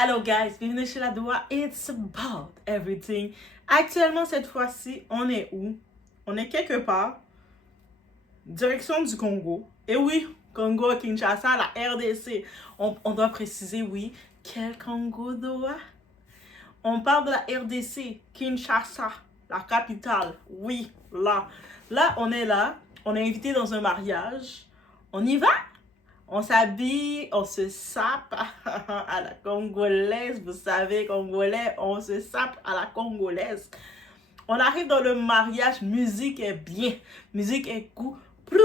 Hello guys, bienvenue chez La Doua, it's about everything. Actuellement, cette fois-ci, on est où? On est quelque part, direction du Congo. Et oui, Congo, Kinshasa, la RDC. On doit préciser, oui, quel Congo Doua? On parle de la RDC, Kinshasa, la capitale. Oui, là. Là, on est invité dans un mariage. On y va? On s'habille, on se sape à la congolaise. Vous savez, congolais, on se sape à la congolaise. On arrive dans le mariage, musique est bien, musique est cool. Tu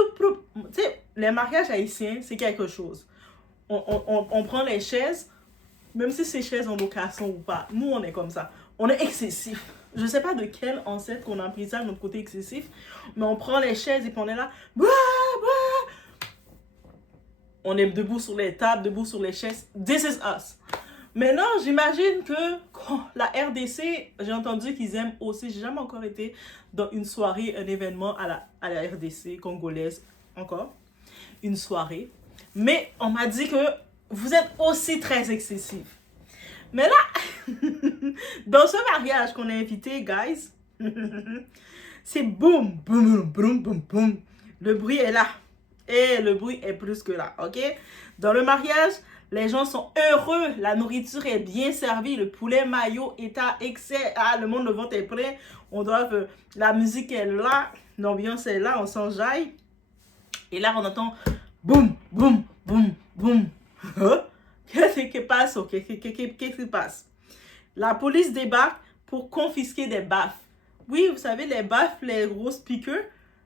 sais, les mariages haïtiens, c'est quelque chose. On prend les chaises, même si c'est chaises en location ou pas, nous on est comme ça. On est excessif. Je sais pas de quel ancêtre qu'on a pris ça, notre côté excessif, mais on prend les chaises et puis on est là. Bah, bah. On est debout sur les tables, debout sur les chaises. This is us. Maintenant, j'imagine que la RDC, j'ai entendu qu'ils aiment aussi. J'ai jamais encore été dans une soirée, un événement à la RDC congolaise. Encore. Une soirée. Mais on m'a dit que vous êtes aussi très excessif. Mais là, dans ce mariage qu'on a invité, guys, c'est boum, boum, boum, boum, boum. Le bruit est là. Et le bruit est plus que là, ok? Dans le mariage, les gens sont heureux, la nourriture est bien servie, le poulet mayo est à excès, le monde, le ventre est prêt, la musique est là, l'ambiance est là, on s'enjaille. Et là, on entend boum, boum, boum, boum. Qu'est-ce qui passe? Qu'est-ce qui passe? La police débarque pour confisquer des baffes. Oui, vous savez, les baffes, les gros speakers,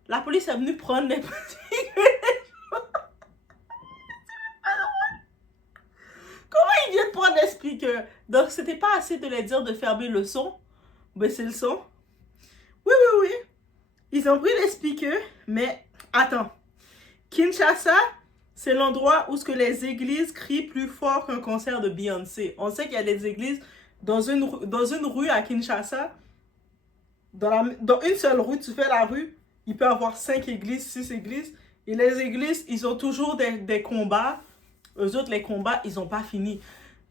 la police est venue prendre les speakers. Comment ils viennent prendre les speakers? Donc, c'était pas assez de les dire de fermer le son. Mais c'est le son. Oui. Ils ont pris les speakers, mais attends. Kinshasa, c'est l'endroit où ce que les églises crient plus fort qu'un concert de Beyoncé. On sait qu'il y a des églises dans une rue à Kinshasa. Dans une seule rue, tu fais la rue, il peut y avoir 5 églises, 6 églises. Et les églises, ils ont toujours des combats. Eux autres, les combats, ils n'ont pas fini.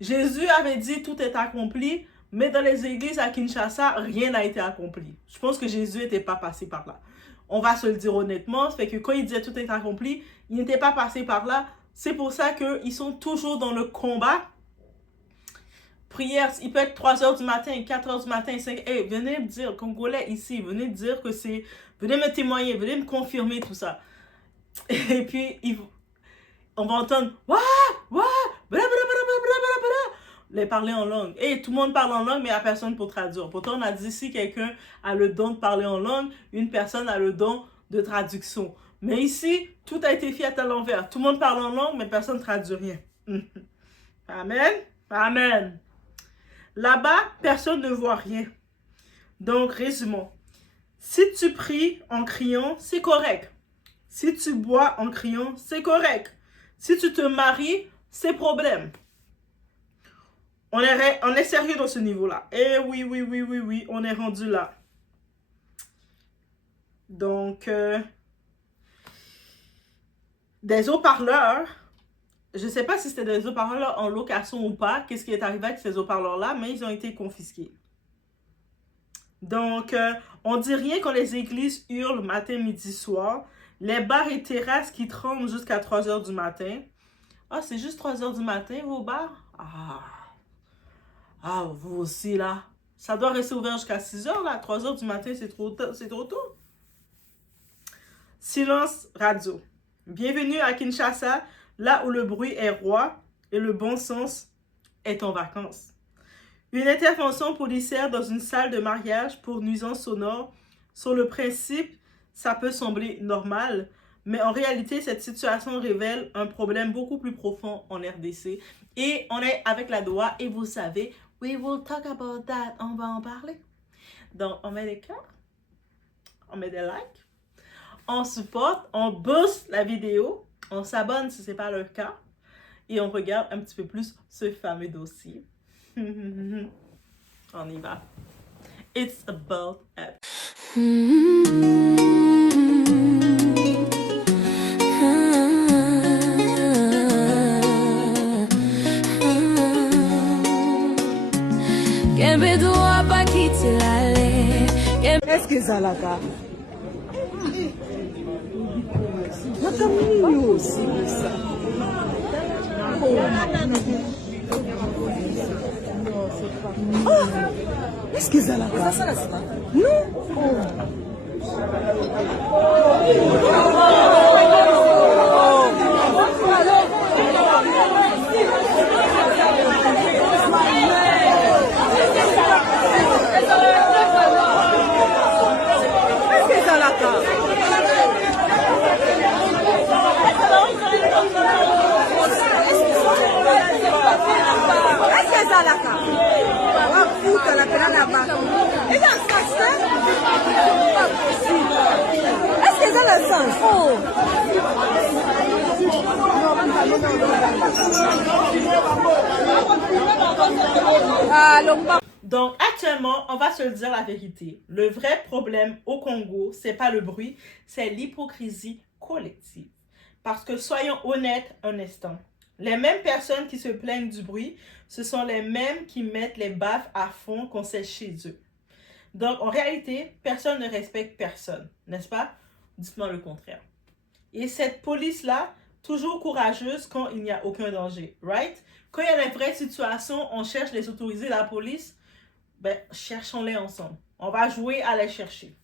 Jésus avait dit tout est accompli, mais dans les églises à Kinshasa, rien n'a été accompli. Je pense que Jésus n'était pas passé par là. On va se le dire honnêtement, ça fait que quand il disait tout est accompli, il n'était pas passé par là. C'est pour ça qu'ils sont toujours dans le combat. Prière, il peut être 3h du matin, 4h du matin, 5h. Hey, venez me dire, Congolais ici, venez me dire que c'est... Venez me témoigner, venez me confirmer tout ça. Et puis, on va entendre les parler en langue. Et tout le monde parle en langue, mais il n'y a personne pour traduire. Pourtant, on a dit si quelqu'un a le don de parler en langue, une personne a le don de traduction. Mais ici, tout a été fait à l'envers. Tout le monde parle en langue, mais personne ne traduit rien. Amen. Amen. Là-bas, personne ne voit rien. Donc, résumons. Si tu pries en criant, c'est correct. Si tu bois en criant, c'est correct. Si tu te maries, c'est problème. On est sérieux dans ce niveau-là. Eh oui, on est rendu là. Donc, des haut-parleurs, je ne sais pas si c'était des haut-parleurs en location ou pas, qu'est-ce qui est arrivé avec ces haut-parleurs-là, mais ils ont été confisqués. Donc, on dit rien quand les églises hurlent matin, midi, soir. Les bars et terrasses qui tremblent jusqu'à 3h du matin. Ah, c'est juste 3h du matin, vos bars? Ah, vous aussi, là. Ça doit rester ouvert jusqu'à 6h, là. 3h du matin, c'est trop tôt. Silence radio. Bienvenue à Kinshasa, là où le bruit est roi et le bon sens est en vacances. Une intervention policière dans une salle de mariage pour nuisance sonore. Sur le principe, ça peut sembler normal, mais en réalité, cette situation révèle un problème beaucoup plus profond en RDC. Et on est avec La Doua et vous savez, we will talk about that. On va en parler. Donc, on met des cœurs, on met des likes, on supporte, on booste la vidéo, on s'abonne si ce n'est pas le cas et on regarde un petit peu plus ce fameux dossier. On y va. It's about it. Est-ce que ça l'a pas? Nakamini aussi ça. Est-ce que ça l'a pas? Non. Est-ce que ça a le sens? Donc actuellement, on va se le dire la vérité. Le vrai problème au Congo, c'est pas le bruit, c'est l'hypocrisie collective. Parce que soyons honnêtes un instant. Les mêmes personnes qui se plaignent du bruit, ce sont les mêmes qui mettent les baffes à fond qu'on sait chez eux. Donc, en réalité, personne ne respecte personne, n'est-ce pas? Dites-moi le contraire. Et cette police-là, toujours courageuse quand il n'y a aucun danger, right? Quand il y a des vraies situations, on cherche les autoriser, la police, ben, cherchons-les ensemble. On va jouer à les chercher.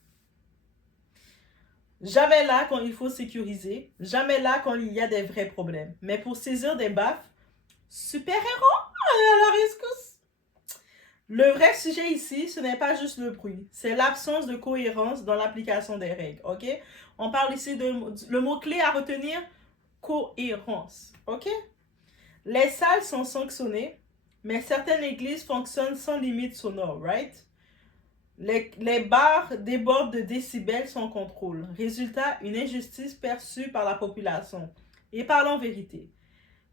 Jamais là quand il faut sécuriser, jamais là quand il y a des vrais problèmes. Mais pour saisir des baffes, super-héros, à la rescousse. Le vrai sujet ici, ce n'est pas juste le bruit, c'est l'absence de cohérence dans l'application des règles, ok? On parle ici le mot-clé à retenir, cohérence, ok? Les salles sont sanctionnées, mais certaines églises fonctionnent sans limite sonore, right? Les bars débordent de décibels sans contrôle. Résultat, une injustice perçue par la population. Et parlons vérité.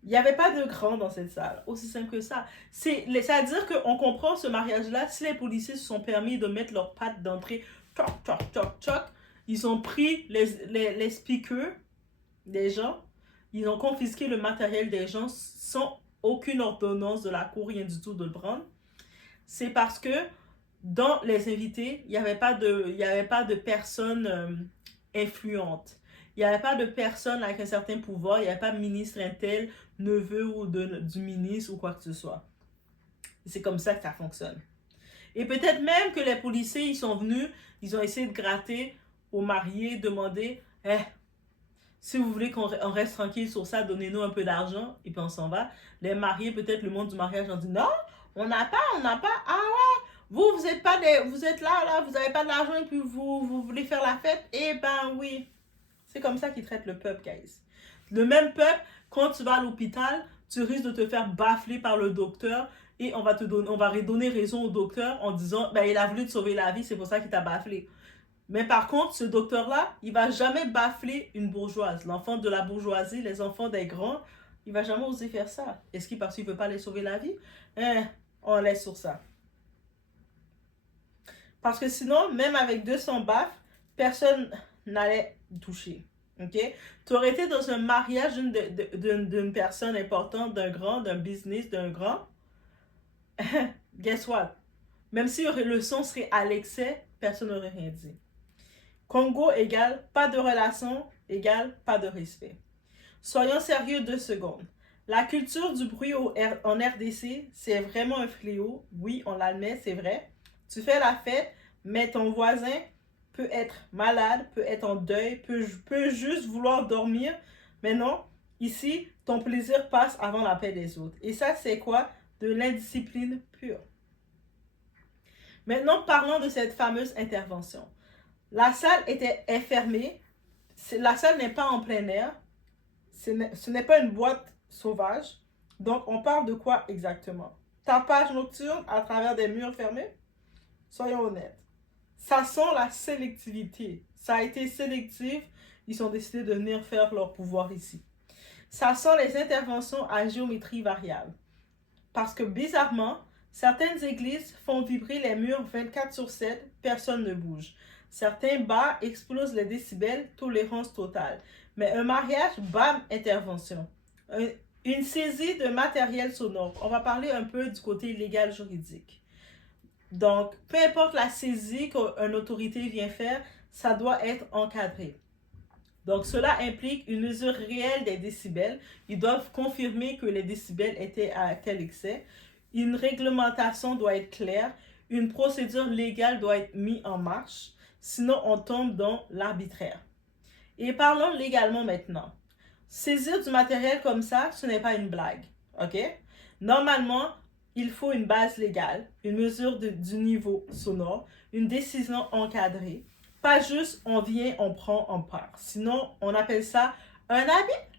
Il n'y avait pas de grand dans cette salle. Aussi simple que ça. C'est-à-dire qu'on comprend ce mariage-là. Si les policiers se sont permis de mettre leurs pattes d'entrée, toc, toc, toc, toc, ils ont pris les speakers des gens, ils ont confisqué le matériel des gens sans aucune ordonnance de la cour, rien du tout de le prendre. C'est parce que dans les invités, il n'y avait pas de personnes influentes. Il n'y avait pas de personne avec un certain pouvoir. Il n'y avait pas de ministre intel, neveu ou du ministre ou quoi que ce soit. C'est comme ça que ça fonctionne. Et peut-être même que les policiers, ils sont venus, ils ont essayé de gratter aux mariés, demander si vous voulez qu'on reste tranquille sur ça, donnez-nous un peu d'argent, et puis on s'en va. Les mariés, peut-être le monde du mariage, ont dit non, on n'a pas. Ah ouais, vous êtes là, vous n'avez pas de l'argent, et puis vous voulez faire la fête. Eh ben oui. C'est comme ça qu'ils traitent le peuple, guys. Le même peuple, quand tu vas à l'hôpital, tu risques de te faire bafler par le docteur et on va redonner raison au docteur en disant il a voulu te sauver la vie, c'est pour ça qu'il t'a baflé. Mais par contre, ce docteur-là, il va jamais bafler une bourgeoise. L'enfant de la bourgeoisie, les enfants des grands, il va jamais oser faire ça. Est-ce qu'il parce qu'il veut pas les sauver la vie? On laisse sur ça. Parce que sinon, même avec 200 baffes, personne n'allait toucher. Ok? Tu aurais été dans un mariage d'une personne importante, d'un grand, d'un business, d'un grand. Guess what? Même si le son serait à l'excès, personne n'aurait rien dit. Congo égale pas de relation égale pas de respect. Soyons sérieux 2 secondes. La culture du bruit en RDC, c'est vraiment un fléau. Oui, on l'admet, c'est vrai. Tu fais la fête, mais ton voisin peut être malade, peut être en deuil, peut juste vouloir dormir. Mais non, ici, ton plaisir passe avant la paix des autres. Et ça, c'est quoi? De l'indiscipline pure. Maintenant, parlons de cette fameuse intervention. La salle est fermée. La salle n'est pas en plein air. Ce n'est pas une boîte sauvage. Donc, on parle de quoi exactement? Tapage nocturne à travers des murs fermés? Soyons honnêtes. Ça sent la sélectivité. Ça a été sélectif. Ils ont décidé de venir faire leur pouvoir ici. Ça sent les interventions à géométrie variable. Parce que bizarrement, certaines églises font vibrer les murs 24/7, personne ne bouge. Certains bars explosent les décibels, tolérance totale. Mais un mariage, bam, intervention. Une saisie de matériel sonore. On va parler un peu du côté légal juridique. Donc, peu importe la saisie qu'une autorité vient faire, ça doit être encadré. Donc, cela implique une mesure réelle des décibels. Ils doivent confirmer que les décibels étaient à tel excès. Une réglementation doit être claire. Une procédure légale doit être mise en marche. Sinon, on tombe dans l'arbitraire. Et parlons légalement maintenant. Saisir du matériel comme ça, ce n'est pas une blague. OK? Normalement, il faut une base légale, une mesure du niveau sonore, une décision encadrée. Pas juste on vient, on prend, on part. Sinon, on appelle ça un abus.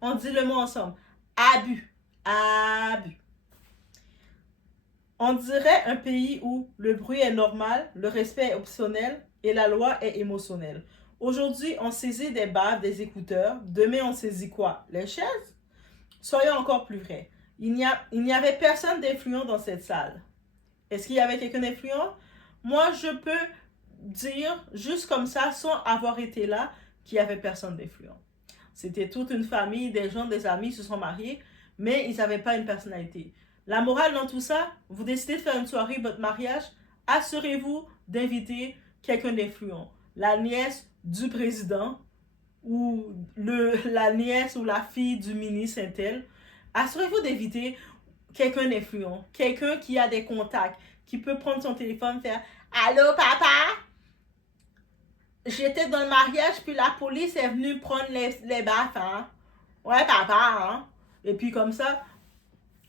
On dit le mot ensemble. Abus. Abus. On dirait un pays où le bruit est normal, le respect est optionnel et la loi est émotionnelle. Aujourd'hui, on saisit des baves, des écouteurs. Demain, on saisit quoi? Les chaises? Soyons encore plus vrais. Il n'y avait personne d'influent dans cette salle. Est-ce qu'il y avait quelqu'un d'influent? Moi, je peux dire, juste comme ça, sans avoir été là, qu'il n'y avait personne d'influent. C'était toute une famille, des gens, des amis se sont mariés, mais ils n'avaient pas une personnalité. La morale dans tout ça, vous décidez de faire une soirée, votre mariage, assurez-vous d'inviter quelqu'un d'influent. La nièce du président ou la nièce ou la fille du ministre Intel. Assurez-vous d'éviter quelqu'un d'influent, quelqu'un qui a des contacts, qui peut prendre son téléphone et faire « Allô, papa? J'étais dans le mariage, puis la police est venue prendre les baffes, hein? Ouais, papa, hein? » Et puis comme ça,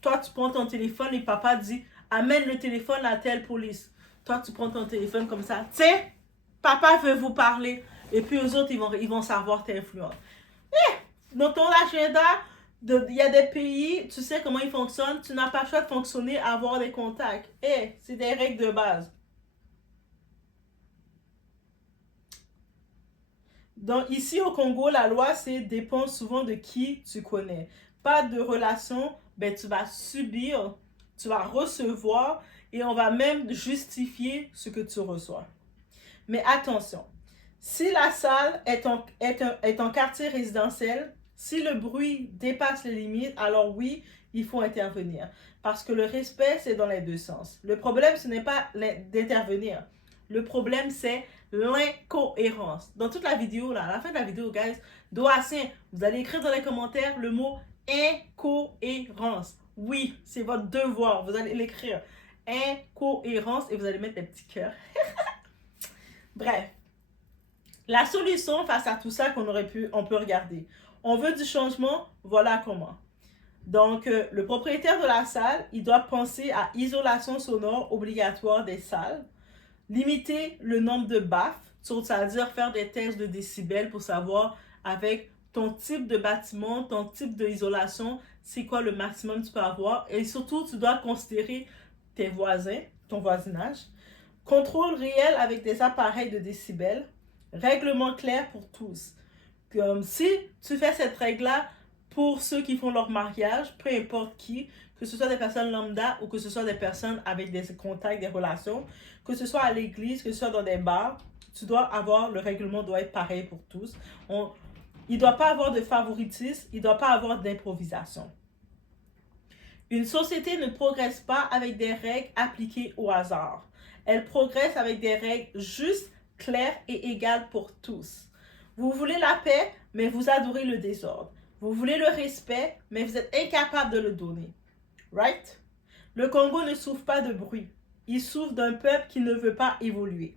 toi, tu prends ton téléphone et papa dit « Amène le téléphone à telle police. » Toi, tu prends ton téléphone comme ça. « Tu sais, papa veut vous parler. » Et puis eux autres, ils vont savoir t'es influent. Dans ton agenda, il y a des pays, tu sais comment ils fonctionnent, tu n'as pas le choix de fonctionner, avoir des contacts. C'est des règles de base. Donc ici au Congo, la loi, dépend souvent de qui tu connais. Pas de relation, ben tu vas subir, tu vas recevoir et on va même justifier ce que tu reçois. Mais attention, si la salle est en quartier résidentiel, si le bruit dépasse les limites, alors oui, il faut intervenir. Parce que le respect, c'est dans les deux sens. Le problème, ce n'est pas d'intervenir. Le problème, c'est l'incohérence. Dans toute la vidéo, là, à la fin de la vidéo, guys, Doatien, vous allez écrire dans les commentaires le mot incohérence. Oui, c'est votre devoir. Vous allez l'écrire. Incohérence et vous allez mettre des petits cœurs. Bref. La solution face à tout ça on peut regarder. On veut du changement, voilà comment. Donc, le propriétaire de la salle, il doit penser à isolation sonore obligatoire des salles, limiter le nombre de baffes, c'est-à-dire faire des tests de décibels pour savoir avec ton type de bâtiment, ton type d'isolation, c'est quoi le maximum que tu peux avoir. Et surtout, tu dois considérer tes voisins, ton voisinage. Contrôle réel avec des appareils de décibels. Règlement clair pour tous. Comme si tu fais cette règle-là pour ceux qui font leur mariage, peu importe qui, que ce soit des personnes lambda ou que ce soit des personnes avec des contacts, des relations, que ce soit à l'église, que ce soit dans des bars, le règlement doit être pareil pour tous. Il ne doit pas avoir de favoritisme, il ne doit pas avoir d'improvisation. Une société ne progresse pas avec des règles appliquées au hasard. Elle progresse avec des règles justes, claires et égales pour tous. Vous voulez la paix, mais vous adorez le désordre. Vous voulez le respect, mais vous êtes incapable de le donner. Right? Le Congo ne souffre pas de bruit. Il souffre d'un peuple qui ne veut pas évoluer.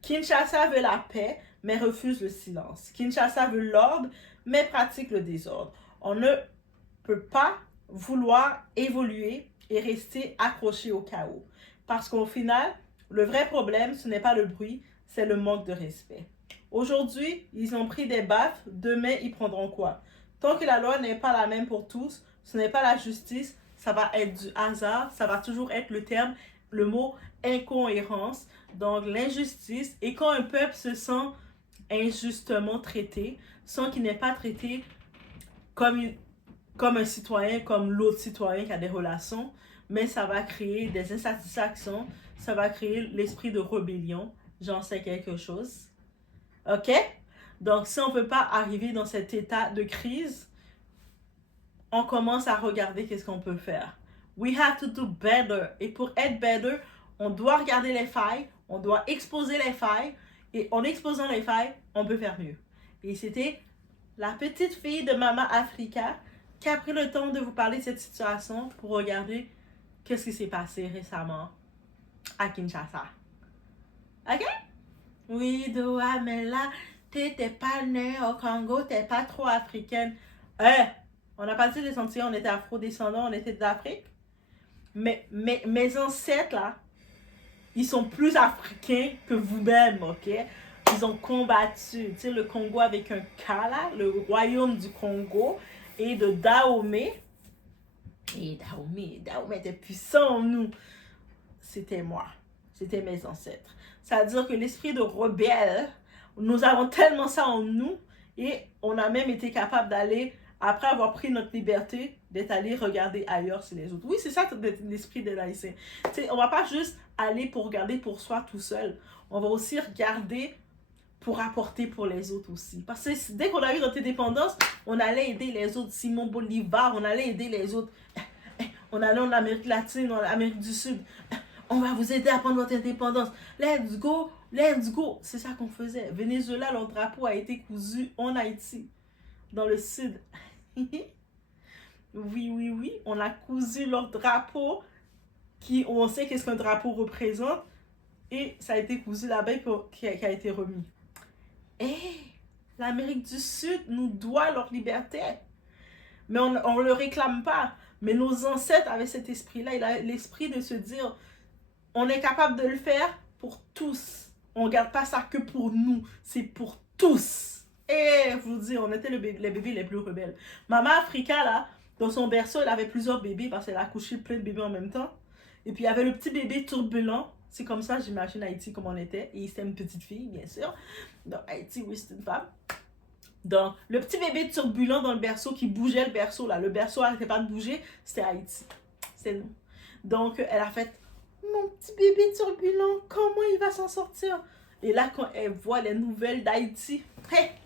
Kinshasa veut la paix, mais refuse le silence. Kinshasa veut l'ordre, mais pratique le désordre. On ne peut pas vouloir évoluer et rester accroché au chaos. Parce qu'au final, le vrai problème, ce n'est pas le bruit, c'est le manque de respect. Aujourd'hui, ils ont pris des baffes, demain, ils prendront quoi? Tant que la loi n'est pas la même pour tous, ce n'est pas la justice, ça va être du hasard, ça va toujours être le mot incohérence, donc l'injustice. Et quand un peuple se sent injustement traité, sans qu'il n'est pas traité comme un citoyen, comme l'autre citoyen qui a des relations, mais ça va créer des insatisfactions, ça va créer l'esprit de rébellion. J'en sais quelque chose. OK? Donc, si on ne peut pas arriver dans cet état de crise, on commence à regarder qu'est-ce qu'on peut faire. We have to do better. Et pour être better, On doit regarder les failles, on doit exposer les failles, et en exposant les failles, on peut faire mieux. Et c'était la petite fille de Mama Africa qui a pris le temps de vous parler de cette situation pour regarder qu'est-ce qui s'est passé récemment à Kinshasa. Ok? Oui, Doa, mais là, t'étais pas née au Congo, t'es pas trop africaine. On n'a pas dit les sentiers, on était afro-descendants, on était d'Afrique. Mais mes ancêtres, là, ils sont plus africains que vous-même, ok? Ils ont combattu, tu sais, le Congo avec un K, là, le royaume du Congo, et de Dahomey. Et Dahomey était puissant en nous. C'était moi, c'était mes ancêtres. C'est-à-dire que l'esprit de rebelle, nous avons tellement ça en nous, et on a même été capable d'aller, après avoir pris notre liberté, d'être allé regarder ailleurs sur les autres. Oui, c'est ça l'esprit des Haïtiens. Tu sais, on va pas juste aller pour regarder pour soi tout seul. On va aussi regarder pour apporter pour les autres aussi. Parce que dès qu'on a eu notre indépendance, on allait aider les autres. Simon Bolivar, on allait aider les autres. On allait en Amérique latine, en Amérique du Sud. On va vous aider à prendre votre indépendance. Let's go, let's go. C'est ça qu'on faisait. Venezuela, leur drapeau a été cousu en Haïti, dans le sud. Oui. On a cousu leur drapeau, on sait qu'est-ce qu'un drapeau représente, et ça a été cousu là-bas qui a été remis. L'Amérique du Sud nous doit leur liberté. Mais on ne le réclame pas. Mais nos ancêtres avaient cet esprit-là. Il a l'esprit de se dire, on est capable de le faire pour tous. On ne garde pas ça que pour nous. C'est pour tous. Et je vous dis, on était les bébés les plus rebelles. Maman Africa, là, dans son berceau, elle avait plusieurs bébés parce qu'elle a accouché plein de bébés en même temps. Et puis, il y avait le petit bébé turbulent. C'est comme ça, j'imagine Haïti comme on était. Et c'était une petite fille, bien sûr. Donc, Haïti, oui, c'est une femme. Donc, le petit bébé turbulent dans le berceau qui bougeait le berceau, là. Le berceau n'arrêtait pas de bouger. C'était Haïti. C'est nous. Donc, elle a fait, mon petit bébé turbulent, comment il va s'en sortir? Et là, quand elle voit les nouvelles d'Haïti,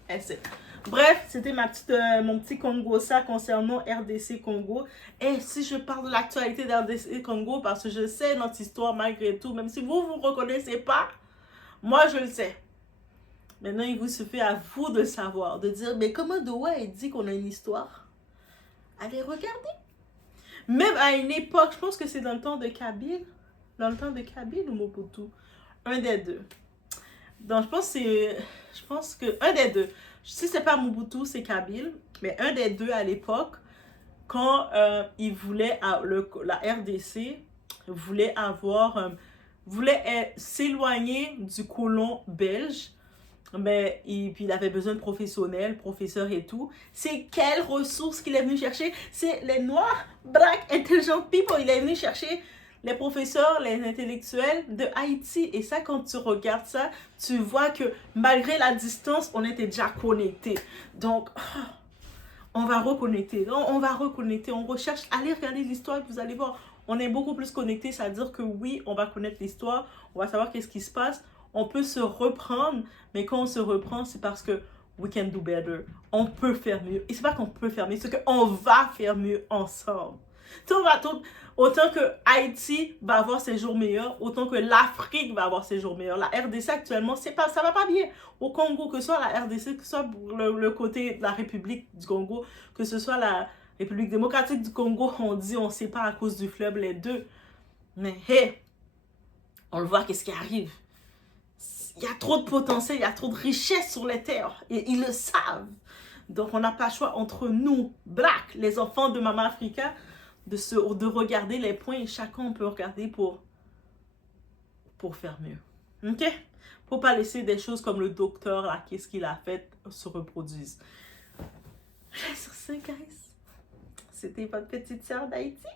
elle sait. Bref, c'était mon petit Congo ça concernant RDC Congo. Et si je parle de l'actualité d'RDC Congo, parce que je sais notre histoire malgré tout, même si vous ne reconnaissez pas, moi je le sais. Maintenant, il vous suffit à vous de savoir, de dire, mais comment Doa dit qu'on a une histoire? Allez regarder. Même à une époque, je pense que c'est dans le temps de Kabyle. Dans le temps de Kabyle ou Mobutu? Un des deux. Donc, je pense que un des deux. Si c'est pas Mobutu, c'est Kabyle. Mais un des deux à l'époque, quand il voulait, la RDC voulait s'éloigner du colon belge. Mais puis il avait besoin de professeurs et tout. C'est quelles ressources qu'il est venu chercher? C'est les noirs, black, intelligent people. Il est venu chercher les professeurs, les intellectuels de Haïti. Et ça, quand tu regardes ça, tu vois que malgré la distance, on était déjà connectés. Donc, on va reconnecter. On recherche, allez regarder l'histoire, vous allez voir. On est beaucoup plus connectés, c'est-à-dire que oui, on va connaître l'histoire, on va savoir qu'est-ce qui se passe. On peut se reprendre, mais quand on se reprend, c'est parce que we can do better. On peut faire mieux. Et c'est pas qu'on peut faire mieux, c'est qu'on va faire mieux ensemble. Autant que Haïti va avoir ses jours meilleurs, autant que l'Afrique va avoir ses jours meilleurs. La RDC actuellement, ça va pas bien. Au Congo, que ce soit la RDC, que ce soit le côté de la République du Congo, que ce soit la République démocratique du Congo, on sait pas à cause du fleuve les deux. Mais on le voit, qu'est-ce qui arrive. Il y a trop de potentiel, il y a trop de richesse sur les terres. Et ils le savent. Donc, on n'a pas le choix entre nous, Black, les enfants de Mama Africa, de regarder les points. Et chacun, on peut regarder pour faire mieux. OK? Pour pas laisser des choses comme le docteur, là, qu'est-ce qu'il a fait, se reproduisent. Sur ce, guys, c'était votre petite sœur d'Haïti.